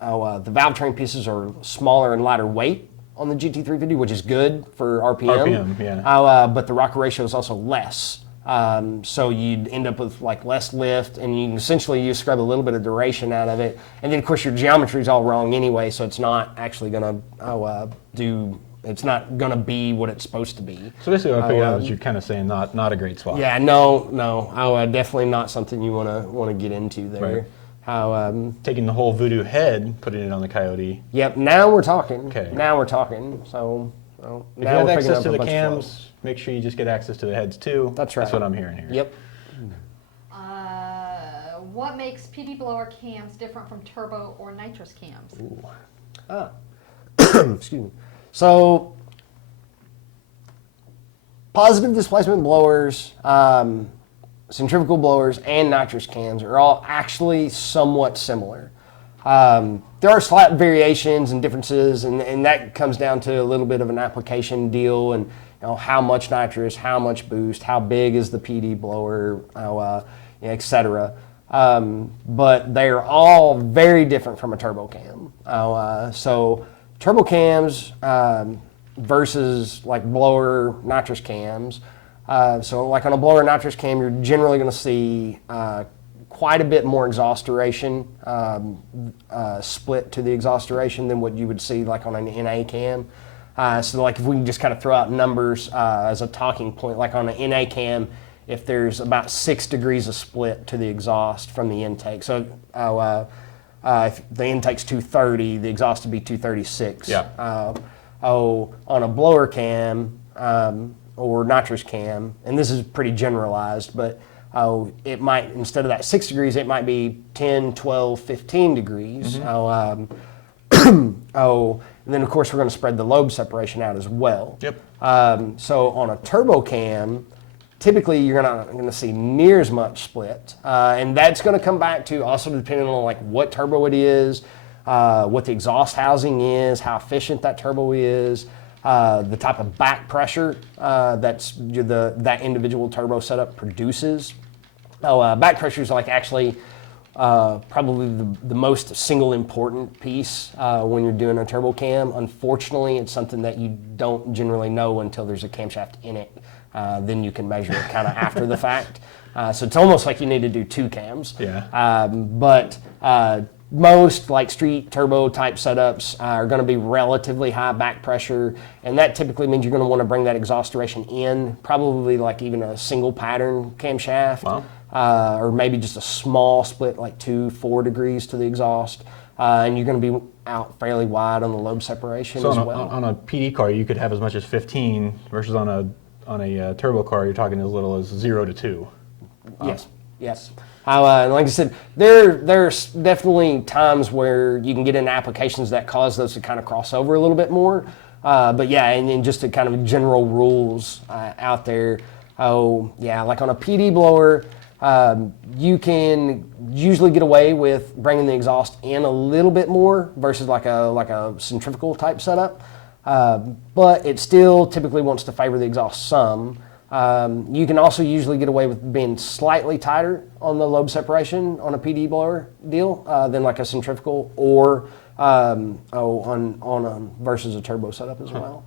valve train pieces are smaller and lighter weight on the GT350, which is good for RPM. RPM, yeah. But the rocker ratio is also less. So you'd end up with like less lift, and you scrub a little bit of duration out of it. And then of course your geometry is all wrong anyway, so it's not actually gonna it's not gonna be what it's supposed to be. So basically, what I figured out is you're kind of saying not a great swap. Yeah, no, definitely not something you wanna get into there. Right. Taking the whole Voodoo head, putting it on the Coyote. Yep. Now we're talking. Okay. Now we're talking. So. Well, If you now have we're picking access up to a the bunch of cams, make sure you just get access to the heads too. That's right. That's what I'm hearing here. Yep. What makes PD blower cams different from turbo or nitrous cams? Excuse me. So, positive displacement blowers, centrifugal blowers, and nitrous cams are all actually somewhat similar. There are slight variations and differences, and that comes down to a little bit of an application deal, and how much nitrous, how much boost, how big is the PD blower, etc. But they are all very different from a turbo cam. So turbo cams versus like blower nitrous cams. So like on a blower nitrous cam, you're generally going to see quite a bit more exhaust duration split to the exhaust duration than what you would see like on an NA cam. So like if we can just kind of throw out numbers as a talking point, like on an NA cam, if there's about 6 degrees of split to the exhaust from the intake. So if the intake's 230, the exhaust would be 236. Yeah. On a blower cam or nitrous cam, and this is pretty generalized, but it might, instead of that 6 degrees, it might be 10, 12, 15 degrees. And then of course we're going to spread the lobe separation out as well. Yep. So on a turbo cam, typically you're not going to see near as much split, and that's going to come back to also depending on like what turbo it is, what the exhaust housing is, how efficient that turbo is, the type of back pressure that individual turbo setup produces. Back pressure is like actually probably the most single important piece when you're doing a turbo cam. Unfortunately, it's something that you don't generally know until there's a camshaft in it. Then you can measure it kind of after the fact. So it's almost like you need to do 2 cams. Yeah. But most like street turbo type setups are going to be relatively high back pressure, and that typically means you're going to want to bring that exhaust duration in, probably like even a single pattern camshaft. Wow. Or maybe just a small split, like 2-4 degrees to the exhaust, and you're going to be out fairly wide on the lobe separation So as on well. on a PD car, you could have as much as 15 versus on a turbo car, you're talking as little as 0 to 2. Yes, yes. Like I said, there's definitely times where you can get into applications that cause those to kind of cross over a little bit more. But yeah, and just the kind of general rules out there. Like on a PD blower, you can usually get away with bringing the exhaust in a little bit more versus like a centrifugal type setup, but it still typically wants to favor the exhaust some. You can also usually get away with being slightly tighter on the lobe separation on a PD blower deal than like a centrifugal or versus a turbo setup as well.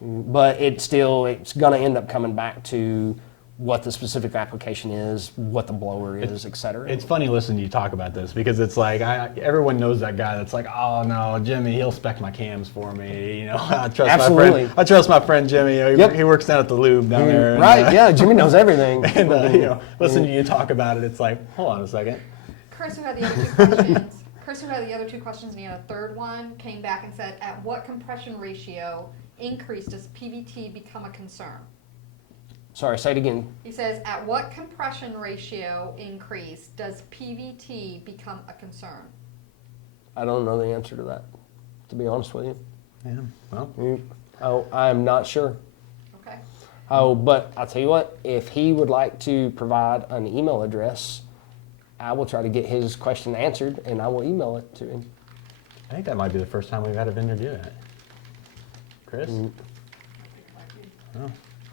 But it's going to end up coming back to what the specific application is, what the blower is, et cetera. It's funny listening to you talk about this because it's like everyone knows that guy that's like, oh no, Jimmy, he'll spec my cams for me. You know, Absolutely. I trust my friend Jimmy. You know, he works down at the lube down there. Right? Yeah, Jimmy knows everything. And listening to you talk about it, it's like, hold on a second. Chris, who had the other two questions, and he had a third one, came back and said, at what compression ratio increase does PVT become a concern? Sorry, say it again. He says, at what compression ratio increase does PVT become a concern? I don't know the answer to that, to be honest with you. Yeah, well. I'm not sure. Okay. But I'll tell you what, if he would like to provide an email address, I will try to get his question answered, and I will email it to him. I think that might be the first time we've had a vendor do that. Chris?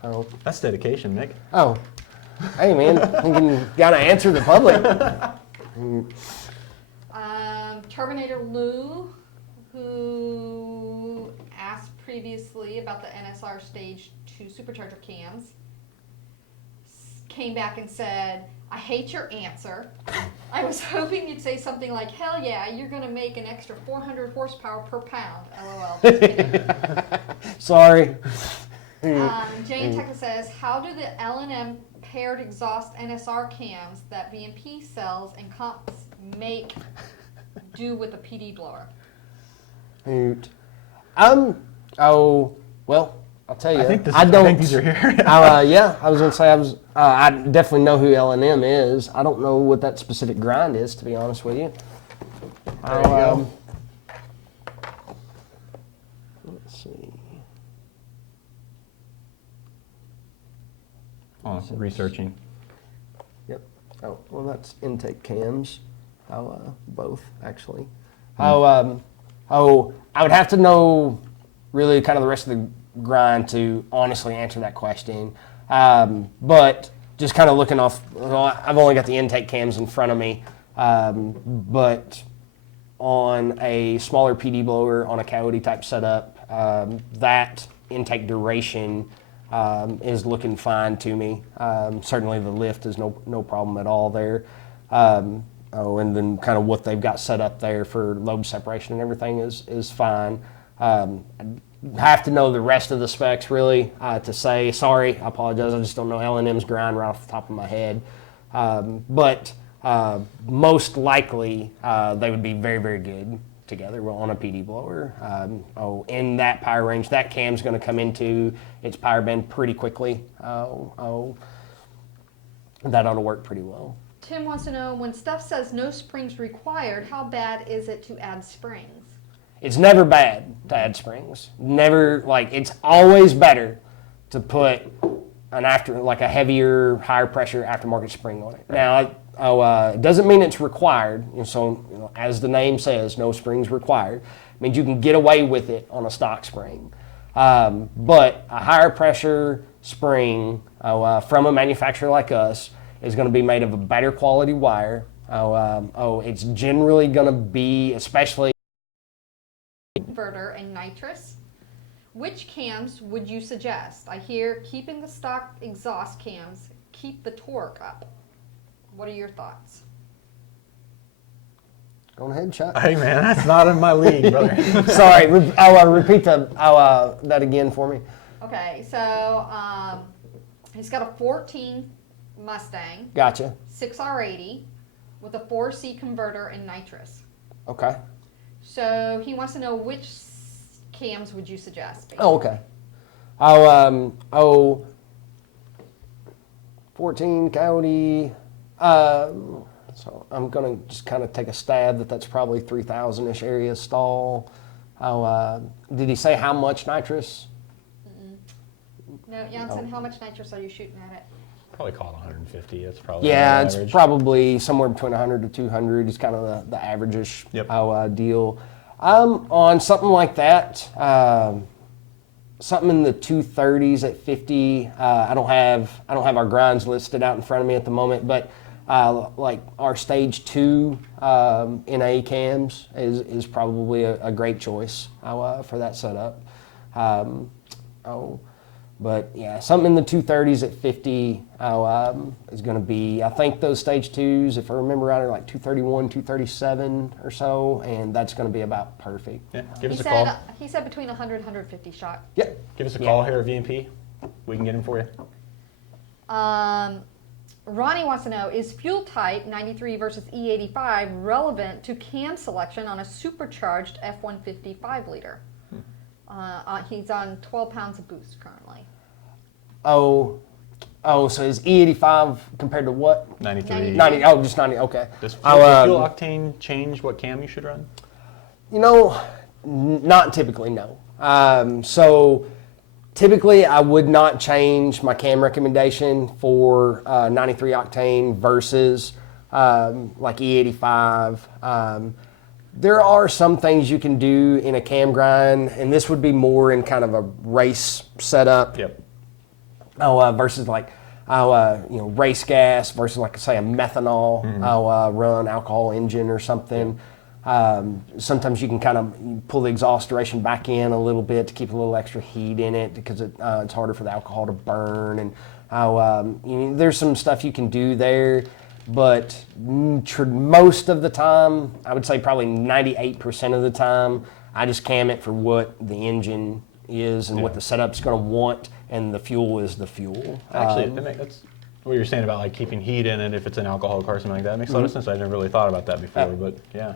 Oh, that's dedication, Nick. Oh, hey man, you gotta answer the public. Terminator Lou, who asked previously about the NSR Stage 2 supercharger cams, came back and said, I hate your answer. I was hoping you'd say something like, hell yeah, you're going to make an extra 400 horsepower per pound. LOL. Just kidding. Sorry. Jane Tucker says, how do the L&M paired exhaust NSR cams that VMP sells and comps make do with a PD blower? Well, I'll tell you. I think these are here. Yeah, I was going to say I definitely know who L&M is. I don't know what that specific grind is, to be honest with you. There you go. Let's see. Oh, researching. Yep. Oh, well, that's intake cams. Both actually. I would have to know really kind of the rest of the grind to honestly answer that question. But just kind of looking off, I've only got the intake cams in front of me. But on a smaller PD blower on a Coyote type setup, that intake duration is looking fine to me. Certainly the lift is no problem at all there. And then kind of what they've got set up there for lobe separation and everything is fine. I have to know the rest of the specs really to say, sorry, I apologize, I just don't know L&M's grind right off the top of my head. But most likely they would be very, very good together on a PD blower. In that power range, that cam's going to come into its power band pretty quickly. That ought to work pretty well. Tim wants to know, when stuff says no springs required, how bad is it to add springs? It's never bad to add springs. Never, it's always better to put a heavier, higher pressure aftermarket spring on it. Now, it doesn't mean it's required. So, as the name says, no springs required. It means you can get away with it on a stock spring. But a higher pressure spring from a manufacturer like us is going to be made of a better quality wire. It's generally going to be, especially Converter and nitrous. Which cams would you suggest? I hear keeping the stock exhaust cams keep the torque up. What are your thoughts? Go ahead, Chuck. Hey man, that's not in my league, brother. Sorry, repeat that again for me. Okay, so he's got a 14 Mustang, Gotcha. 6R80 with a 4C converter and nitrous. Okay. So he wants to know which cams would you suggest? Basically. Oh, okay. 14 Coyote. So I'm gonna just kind of take a stab that's probably 3,000-ish area stall. Did he say how much nitrous? No, Jansen, how much nitrous are you shooting at it? Probably call it 150. That's probably Yeah, the it's average. probably somewhere between 100 to 200 is kind of the average-ish Yep. deal. On something like that, something in the 230s at 50. I don't have our grinds listed out in front of me at the moment, but like our stage 2 NA cams is probably a great choice for that setup. But yeah, something in the 230s at 50 is going to be, I think those stage 2s, if I remember right, are like 231, 237 or so, and that's going to be about perfect. Yeah, give us He a call. said he said between 100 and 150 shot. Yep. Give us a call here at VMP. We can get him for you. Ronnie wants to know, is fuel type 93 versus E85 relevant to cam selection on a supercharged F-150 5-liter? He's on 12 pounds of boost currently. So is E85 compared to what? 93. 90. Oh, just 90. Okay. Does fuel octane change what cam you should run? Not typically, no. So typically, I would not change my cam recommendation for 93 octane versus like E85. There are some things you can do in a cam grind, and this would be more in kind of a race setup. Yep. Versus like race gas versus like say a methanol run alcohol engine or something. Sometimes you can kind of pull the exhaust duration back in a little bit to keep a little extra heat in it because it's harder for the alcohol to burn. And there's some stuff you can do there, but most of the time, I would say probably 98% of the time, I just cam it for what the engine is and what the setup's going to want, and the fuel is the fuel. Actually, that's what you're saying about like keeping heat in it if it's an alcoholic car or something like that. It makes a lot of sense. I never really thought about that before, but yeah.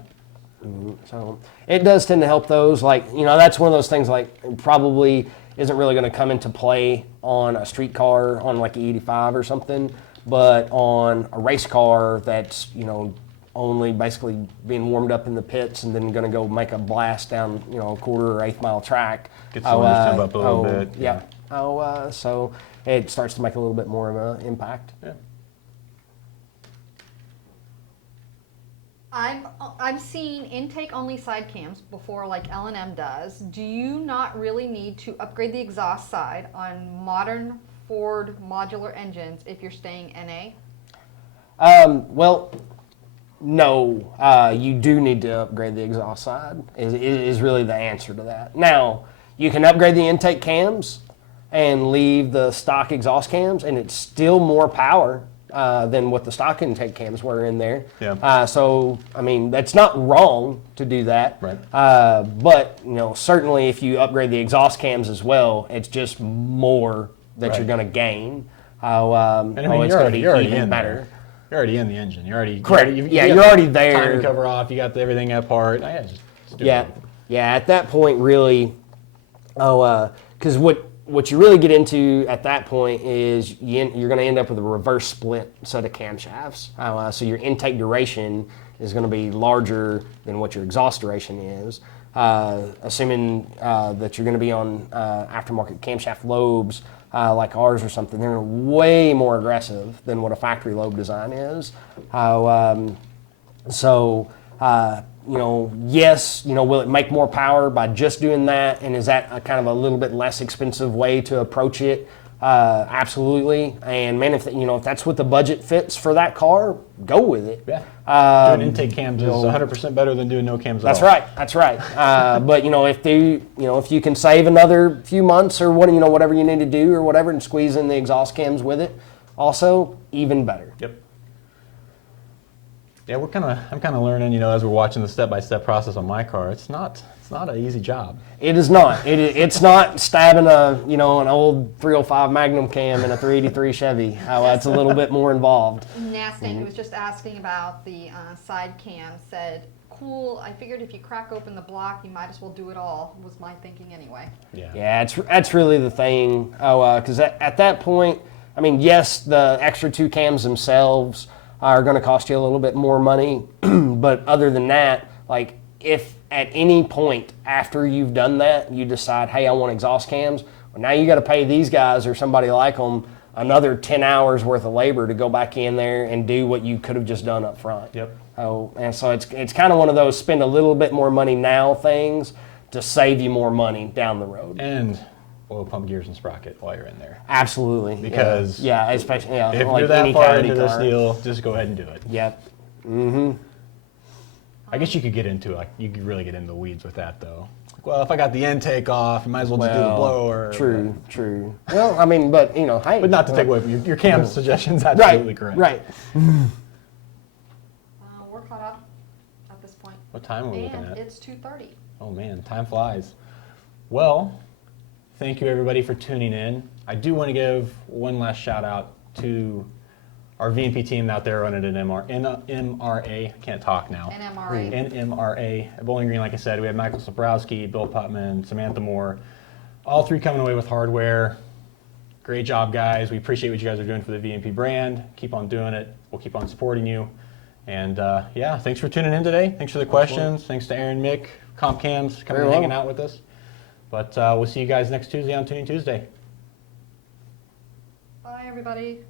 So it does tend to help those. That's one of those things probably isn't really going to come into play on a street car on like E85 or something, but on a race car that's, only basically being warmed up in the pits and then going to go make a blast down, a quarter or eighth mile track. Get the cylinders turned up a little bit. Yeah. So it starts to make a little bit more of an impact. Yeah. I've seen intake only side cams before, like L&M does. Do you not really need to upgrade the exhaust side on modern Ford modular engines if you're staying NA? Well, no, you do need to upgrade the exhaust side is really the answer to that. Now, you can upgrade the intake cams and leave the stock exhaust cams, and it's still more power than what the stock intake cams were in there. Yeah. So, that's not wrong to do that. Right. But, certainly if you upgrade the exhaust cams as well, it's just more that you're going to gain. And it's going to be you're already even in better. You're already in the engine. You're already Correct. You Yeah, got you're the already there. Timing cover off. You got everything apart. Yeah, just do Yeah, it. yeah. At that point, really, because what you really get into at that point is you're going to end up with a reverse split set of camshafts. So your intake duration is going to be larger than what your exhaust duration is. Assuming that you're going to be on aftermarket camshaft lobes like ours or something, they're way more aggressive than what a factory lobe design is. Yes, will it make more power by just doing that? And is that a kind of a little bit less expensive way to approach it? Absolutely. And man, if that's what the budget fits for that car, go with it. Yeah. Doing intake cams is 100% better than doing no cams at all. That's right. But if you can save another few months or whatever you need to do or whatever, and squeeze in the exhaust cams with it, also even better. Yep. Yeah, I'm kind of learning, as we're watching the step-by-step process on my car. It's not an easy job. It is not. It's not stabbing an old 305 Magnum cam in a 383 Chevy. It's a little bit more involved. Nasty, who was just asking about the side cam, said, "Cool. I figured if you crack open the block, you might as well do it all." Was my thinking anyway. Yeah. That's really the thing. Because at that point, I mean, yes, the extra two cams themselves are going to cost you a little bit more money, but other than that, like if at any point after you've done that, you decide, hey, I want exhaust cams, well, now you got to pay these guys or somebody like them another 10 hours worth of labor to go back in there and do what you could have just done up front. Yep. And so it's kind of one of those spend a little bit more money now things to save you more money down the road. And oil pump, gears, and sprocket while you're in there. Absolutely. Because especially if like you're that any far county into this car. deal, just go ahead and do it. Yep. I guess you could get into you could really get into the weeds with that though. Well, if I got the intake off, you might as well just do the blower. True. Well, I mean, but hey. But not to take away from your cam suggestion's absolutely correct. Right. We're caught up at this point. What time are we looking And at? it's 2:30. Oh man, time flies. Well, thank you everybody for tuning in. I do want to give one last shout out to our VNP team out there running an NMRA. I can't talk now. NMRA. NMRA at Bowling Green. Like I said, we have Michael Sobrowski, Bill Putman, Samantha Moore, all three coming away with hardware. Great job, guys. We appreciate what you guys are doing for the VNP brand. Keep on doing it. We'll keep on supporting you. And thanks for tuning in today. Thanks for the questions. Thanks to Aaron, Mick, Comp Cams coming and hanging out with us. But we'll see you guys next Tuesday on Tuning Tuesday. Bye, everybody.